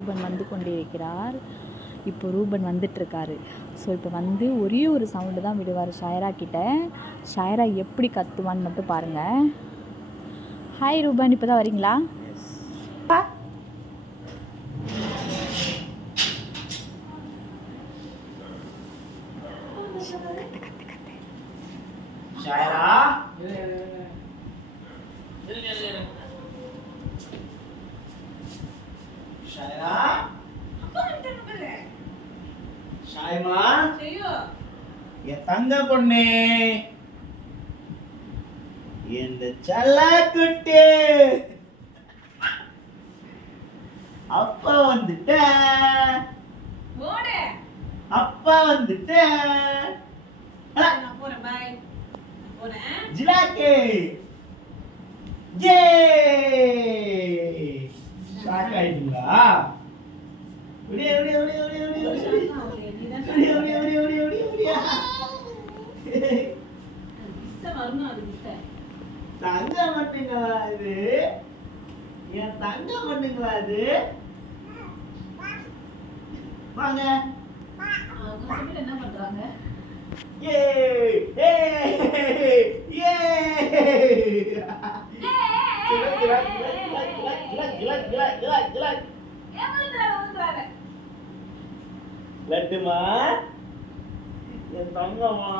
ரூபன் வந்து கொண்டிருக்கிறார். இப்போ ரூபன் வந்துட்டுருக்காரு. ஸோ இப்போ வந்து ஒரே ஒரு சவுண்டு தான் விடுவார் ஷாயரா கிட்ட. ஷாயரா எப்படி கத்துவான்னு மட்டும் பாருங்கள். ஹாய் ரூபன், இப்போ தான் வரீங்களா? ஷாயரா ஷாயரா ஷாயமா என் தங்க பொண்ணே, இந்த செல்ல குட்டி அப்பா வந்துட்டேன், அப்பா வந்துட்டேன். ஜிலாக்கே ஜே ஷாக் ஆயிட்டீங்களா? ஒடியா ஒடியா ஒடியா ஒடியா ஒடியா ஒடியா ஒடியா ஒடியா ஒடியா ஒடியா ஒடியா தங்க மாட்டீங்களா இது? என் தங்க மாட்டீங்களா இது? வாங்க. என்ன பண்றாங்க? ஏ ஏ ஏ லட்டுமா, என் தங்கம்மா.